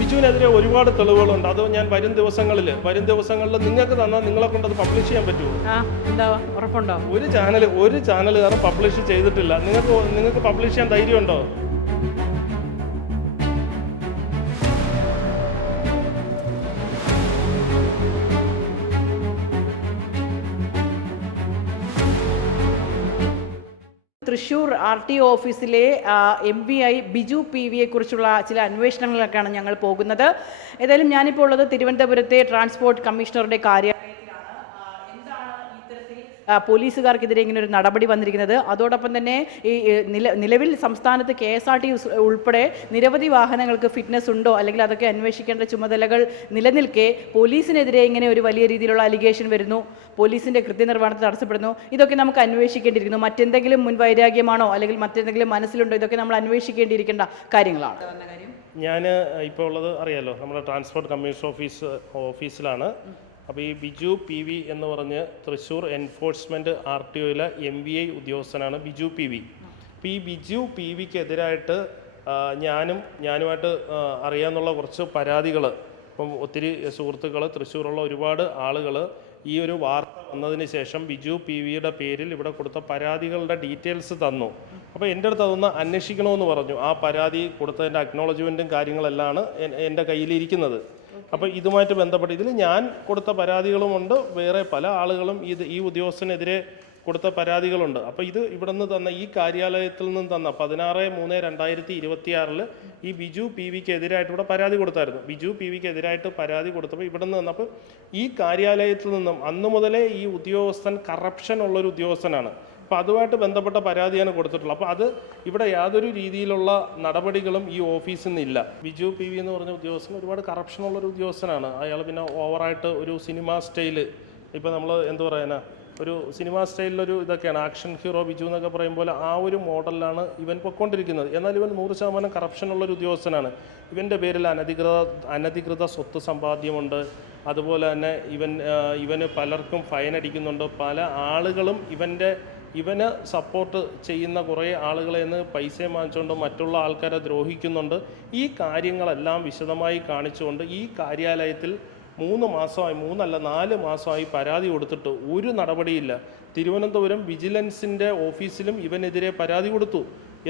ബിജുവിനെതിരെ ഒരുപാട് തെളിവുകളുണ്ട്. അത് ഞാൻ വരും ദിവസങ്ങളിൽ നിങ്ങൾക്ക് തന്നാൽ നിങ്ങളെ കൊണ്ട് അത് പബ്ലിഷ് ചെയ്യാൻ പറ്റുമോ? ഉറപ്പുണ്ടോ? ഒരു ചാനലുകാരും പബ്ലിഷ് ചെയ്തിട്ടില്ല. നിങ്ങൾക്ക് പബ്ലിഷ് ചെയ്യാൻ ധൈര്യമുണ്ടോ? തൃശ്ശൂർ RTO ഓഫീസിലെ MVI ബിജു PV കുറിച്ചുള്ള ചില അന്വേഷണങ്ങളിലൊക്കെയാണ് ഞങ്ങൾ പോകുന്നത്. ഏതായാലും ഞാനിപ്പോൾ ഉള്ളത് തിരുവനന്തപുരത്തെ ട്രാൻസ്പോർട്ട് കമ്മീഷണറുടെ കാര്യാലയത്തിലാണ്. എന്താണ് ഇത്തരത്തിൽ പോലീസുകാർക്കെതിരെ ഇങ്ങനെ ഒരു നടപടി വന്നിരിക്കുന്നത്? അതോടൊപ്പം തന്നെ ഈ നിലവിൽ സംസ്ഥാനത്ത് KSRTC ഉൾപ്പെടെ നിരവധി വാഹനങ്ങൾക്ക് ഫിറ്റ്നസ് ഉണ്ടോ, അല്ലെങ്കിൽ അതൊക്കെ അന്വേഷിക്കേണ്ട ചുമതലകൾ നിലനിൽക്കെ പോലീസിനെതിരെ ഇങ്ങനെ ഒരു വലിയ രീതിയിലുള്ള അലിഗേഷൻ വരുന്നു, പോലീസിന്റെ കൃത്യനിർവഹണത്തെ തടസ്സപ്പെടുന്നു. ഇതൊക്കെ നമുക്ക് അന്വേഷിക്കേണ്ടിയിരിക്കുന്നു. മറ്റെന്തെങ്കിലും മുൻവൈരാഗ്യമാണോ, അല്ലെങ്കിൽ മറ്റെന്തെങ്കിലും മനസ്സിലുണ്ടോ? ഇതൊക്കെ നമ്മൾ അന്വേഷിക്കേണ്ടിയിരിക്കേണ്ട കാര്യങ്ങളാണ്. ഞാൻ ഇപ്പോൾ ഉള്ളത് അറിയാലോ, നമ്മുടെ ട്രാൻസ്പോർട്ട് കമ്മീഷൻ ഓഫീസിലാണ്. അപ്പോൾ ഈ ബിജു PV എന്ന് പറഞ്ഞ് തൃശ്ശൂർ എൻഫോഴ്സ്മെൻറ്റ് RTOയിലെ MVI ഉദ്യോഗസ്ഥനാണ് ബിജു PV. അപ്പോൾ ഈ ബിജു PVക്കെതിരായിട്ട് ഞാനുമായിട്ട് അറിയാമെന്നുള്ള കുറച്ച് പരാതികൾ, ഇപ്പം ഒത്തിരി സുഹൃത്തുക്കൾ, തൃശ്ശൂരുള്ള ഒരുപാട് ആളുകൾ ഈ ഒരു വാർത്ത വന്നതിന് ശേഷം ബിജു PVയുടെ പേരിൽ ഇവിടെ കൊടുത്ത പരാതികളുടെ ഡീറ്റെയിൽസ് തന്നു. അപ്പോൾ എൻ്റെ അടുത്ത് അതൊന്ന് അന്വേഷിക്കണമെന്ന് പറഞ്ഞു. ആ പരാതി കൊടുത്തതിൻ്റെ അക്നോളജ്മെൻറ്റും കാര്യങ്ങളെല്ലാം എൻ്റെ കയ്യിലിരിക്കുന്നത്. അപ്പോൾ ഇതുമായിട്ട് ബന്ധപ്പെട്ട് ഇതിൽ ഞാൻ കൊടുത്ത പരാതികളുമുണ്ട്, വേറെ പല ആളുകളും ഈ ഉദ്യോഗസ്ഥനെതിരെ കൊടുത്ത പരാതികളുണ്ട്. അപ്പോൾ ഇത് ഇവിടെ നിന്ന് തന്ന, ഈ കാര്യാലയത്തിൽ നിന്ന് തന്ന 16/3/2026 ഈ ബിജു PVക്കെതിരായിട്ട് ഇവിടെ പരാതി കൊടുത്തായിരുന്നു. ബിജു PVക്കെതിരായിട്ട് പരാതി കൊടുത്തപ്പോൾ ഇവിടെ നിന്ന് തന്നപ്പോൾ ഈ കാര്യാലയത്തിൽ നിന്നും അന്നു മുതലേ ഈ ഉദ്യോഗസ്ഥൻ കറപ്ഷൻ ഉള്ളൊരു ഉദ്യോഗസ്ഥനാണ്. അപ്പോൾ അതുമായിട്ട് ബന്ധപ്പെട്ട പരാതിയാണ് കൊടുത്തിട്ടുള്ളത്. അപ്പോൾ അത് ഇവിടെ യാതൊരു രീതിയിലുള്ള നടപടികളും ഈ ഓഫീസിൽ നിന്നില്ല. ബിജു PV എന്ന് പറഞ്ഞ ഉദ്യോഗസ്ഥൻ ഒരുപാട് കറപ്ഷനുള്ളൊരു ഉദ്യോഗസ്ഥനാണ്. അയാൾ പിന്നെ ഓവറായിട്ട് ഒരു സിനിമ സ്റ്റൈല്, ഇപ്പോൾ നമ്മൾ എന്ത് പറയാനാ, ഒരു സിനിമ സ്റ്റൈലിലൊരു ഇതൊക്കെയാണ്, ആക്ഷൻ ഹീറോ ബിജു എന്നൊക്കെ പറയുമ്പോൾ ആ ഒരു മോഡലിലാണ് ഇവൻ പൊയ്ക്കൊണ്ടിരിക്കുന്നത്. എന്നാൽ ഇവൻ 100% കറപ്ഷനുള്ളൊരു ഉദ്യോഗസ്ഥനാണ്. ഇവൻ്റെ പേരിൽ അനധികൃത സ്വത്ത് സമ്പാദ്യമുണ്ട്. അതുപോലെ തന്നെ ഇവന് പലർക്കും ഫൈൻ അടിക്കുന്നുണ്ട്. പല ആളുകളും ഇവന് സപ്പോർട്ട് ചെയ്യുന്ന കുറേ ആളുകളെ നിന്ന് പൈസയും വാങ്ങിച്ചുകൊണ്ട് മറ്റുള്ള ആൾക്കാരെ ദ്രോഹിക്കുന്നുണ്ട്. ഈ കാര്യങ്ങളെല്ലാം വിശദമായി കാണിച്ചുകൊണ്ട് ഈ കാര്യാലയത്തിൽ 4 മാസമായി പരാതി കൊടുത്തിട്ട് ഒരു നടപടിയില്ല. തിരുവനന്തപുരം വിജിലൻസിൻ്റെ ഓഫീസിലും ഇവനെതിരെ പരാതി കൊടുത്തു,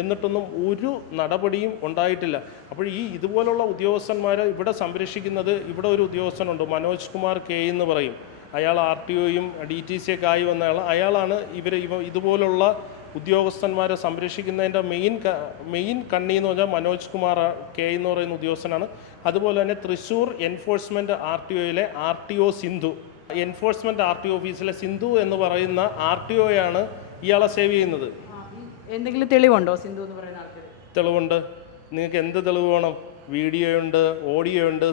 എന്നിട്ടൊന്നും ഒരു നടപടിയും ഉണ്ടായിട്ടില്ല. അപ്പോൾ ഇതുപോലുള്ള ഉദ്യോഗസ്ഥന്മാരെ ഇവിടെ സംരക്ഷിക്കുന്നത്, ഇവിടെ ഒരു ഉദ്യോഗസ്ഥനുണ്ട്, മനോജ് കുമാർ K എന്ന് പറയും. അയാൾ RTOയും DTC ഒക്കെ ആയി വന്ന അയാളാണ് ഇതുപോലുള്ള ഉദ്യോഗസ്ഥന്മാരെ സംരക്ഷിക്കുന്നതിൻ്റെ മെയിൻ കണ്ണി എന്ന് പറഞ്ഞാൽ മനോജ് കുമാർ K എന്ന് പറയുന്ന ഉദ്യോഗസ്ഥനാണ്. അതുപോലെ തന്നെ തൃശ്ശൂർ എൻഫോഴ്സ്മെൻറ്റ് RTOയിലെ RTO സിന്ധു, എൻഫോഴ്സ്മെൻറ്റ് RTO ഓഫീസിലെ സിന്ധു എന്ന് പറയുന്ന RTOയാണ് ഇയാളെ സേവ് ചെയ്യുന്നത്. എന്തെങ്കിലും തെളിവുണ്ടോ സിന്ധു എന്ന് പറയുന്ന ആൾക്ക്? തെളിവുണ്ട്. നിങ്ങൾക്ക് എന്ത് തെളിവ് വേണം? വീഡിയോ ഉണ്ട്, ഓഡിയോ ഉണ്ട്.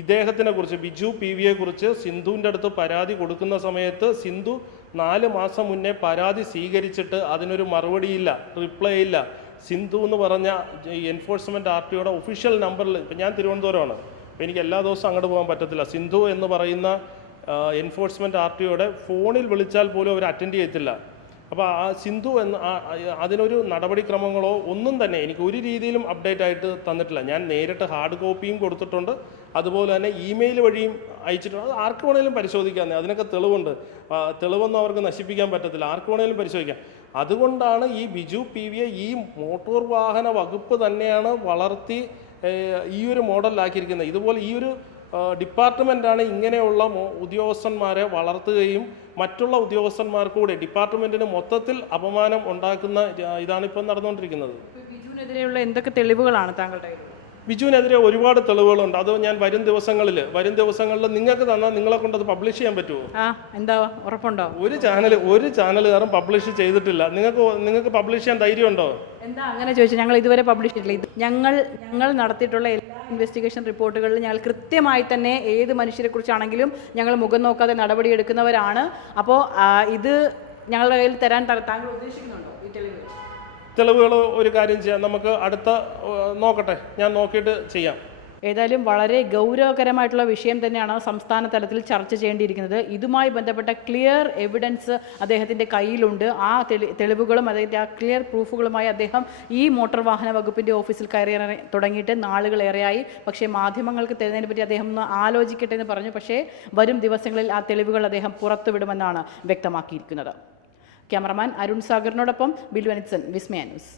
ഇദ്ദേഹത്തിനെ കുറിച്ച്, ബിജു PVയെ കുറിച്ച് സിന്ധുവിൻ്റെ അടുത്ത് പരാതി കൊടുക്കുന്ന സമയത്ത് സിന്ധു 4 മാസം മുന്നേ പരാതി സ്വീകരിച്ചിട്ട് അതിനൊരു മറുപടിയില്ല, റിപ്ലൈ ഇല്ല. സിന്ധു എന്ന് പറഞ്ഞ എൻഫോഴ്സ്മെൻറ്റ് RTOയുടെ ഒഫീഷ്യൽ നമ്പറിൽ, ഇപ്പം ഞാൻ തിരുവനന്തപുരമാണ്, അപ്പോൾ എനിക്ക് എല്ലാ ദിവസവും അങ്ങോട്ട് പോകാൻ പറ്റത്തില്ല. സിന്ധു എന്ന് പറയുന്ന എൻഫോഴ്സ്മെൻറ്റ് RTOയുടെ ഫോണിൽ വിളിച്ചാൽ പോലും അവർ അറ്റൻഡ് ചെയ്യത്തില്ല. അപ്പോൾ ആ സിന്ധു അതിനൊരു നടപടിക്രമങ്ങളോ ഒന്നും തന്നെ എനിക്ക് ഒരു രീതിയിലും അപ്ഡേറ്റ് ആയിട്ട് തന്നിട്ടില്ല. ഞാൻ നേരിട്ട് ഹാർഡ് കോപ്പിയും കൊടുത്തിട്ടുണ്ട്, അതുപോലെ തന്നെ ഇമെയിൽ വഴിയും അയച്ചിട്ടുണ്ട്. അത് ആർക്ക് വേണമെങ്കിലും പരിശോധിക്കാം, അതിനൊക്കെ തെളിവുണ്ട്. തെളിവൊന്നും അവർക്ക് നശിപ്പിക്കാൻ പറ്റത്തില്ല, ആർക്ക് വേണമെങ്കിലും പരിശോധിക്കാം. അതുകൊണ്ടാണ് ഈ ബിജു PVയെ ഈ മോട്ടോർ വാഹന വകുപ്പ് തന്നെയാണ് വളർത്തി ഈ ഒരു മോഡലിലാക്കിയിരിക്കുന്നത്. ഇതുപോലെ ഈ ഒരു ഡിപ്പാർട്ട്മെൻറ്റാണ് ഇങ്ങനെയുള്ള ഉദ്യോഗസ്ഥന്മാരെ വളർത്തുകയും മറ്റുള്ള ഉദ്യോഗസ്ഥന്മാർക്കൂടെ ഡിപ്പാർട്ട്മെൻറ്റിന് മൊത്തത്തിൽ അപമാനം ഉണ്ടാക്കുന്ന ഇതാണിപ്പം നടന്നുകൊണ്ടിരിക്കുന്നത്. ബിജുവിനെതിരെയുള്ള എന്തൊക്കെ തെളിവുകളാണ് താങ്കളുടെ? ബിജുവിനെതിരെ ഒരുപാട് തെളിവുകളുണ്ട്. അത് ഞാൻ വരും ദിവസങ്ങളിൽ നിങ്ങൾക്ക് തന്നാൽ നിങ്ങളെ കൊണ്ട് അത് പബ്ലിഷ് ചെയ്യാൻ പറ്റുമോ? ഉറപ്പുണ്ടോ? ഒരു ചാനലുകാരും പബ്ലിഷ് ചെയ്തിട്ടില്ല. നിങ്ങൾക്ക് പബ്ലിഷ് ചെയ്യാൻ ധൈര്യമുണ്ടോ? എന്താ അങ്ങനെ ചോദിച്ചാൽ, ഞങ്ങൾ ഇതുവരെ പബ്ലിഷ് ചെയ്തിട്ടില്ല. ഞങ്ങൾ നടത്തിയിട്ടുള്ള എല്ലാ ഇൻവെസ്റ്റിഗേഷൻ റിപ്പോർട്ടുകളിൽ ഞങ്ങൾ കൃത്യമായി തന്നെ ഏത് മനുഷ്യരെ കുറിച്ചാണെങ്കിലും ഞങ്ങൾ മുഖം നോക്കാതെ നടപടിയെടുക്കുന്നവരാണ്. അപ്പോൾ ഇത് ഞങ്ങളുടെ കയ്യിൽ തരാൻ താങ്കൾ ഉദ്ദേശിക്കുന്നുണ്ടോ ഈ തെളിവുകൾ? ഒരു കാര്യം ചെയ്യാം, നമുക്ക് അടുത്ത നോക്കട്ടെ, ഞാൻ നോക്കിയിട്ട് ചെയ്യാം. ഏതായാലും വളരെ ഗൗരവകരമായിട്ടുള്ള വിഷയം തന്നെയാണ് സംസ്ഥാന തലത്തിൽ ചർച്ച ചെയ്യേണ്ടിയിരിക്കുന്നത്. ഇതുമായി ബന്ധപ്പെട്ട ക്ലിയർ എവിഡൻസ് അദ്ദേഹത്തിൻ്റെ കയ്യിലുണ്ട്. ആ തെളിവുകളും അതിൻ്റെ ആ ക്ലിയർ പ്രൂഫുകളുമായി അദ്ദേഹം ഈ മോട്ടോർ വാഹന വകുപ്പിൻ്റെ ഓഫീസിൽ കയറി തുടങ്ങിയിട്ട് നാളുകളേറെയായി. പക്ഷേ മാധ്യമങ്ങൾക്ക് തരുന്നതിനെ പറ്റി അദ്ദേഹം ഒന്ന് ആലോചിക്കട്ടെ എന്ന് പറഞ്ഞു. പക്ഷേ വരും ദിവസങ്ങളിൽ ആ തെളിവുകൾ അദ്ദേഹം പുറത്തുവിടുമെന്നാണ് വ്യക്തമാക്കിയിരിക്കുന്നത്. ക്യാമറമാൻ അരുൺ സാഗറിനോടൊപ്പം ബില്ലു അനിത്സൻ, വിസ്മയ ന്യൂസ്.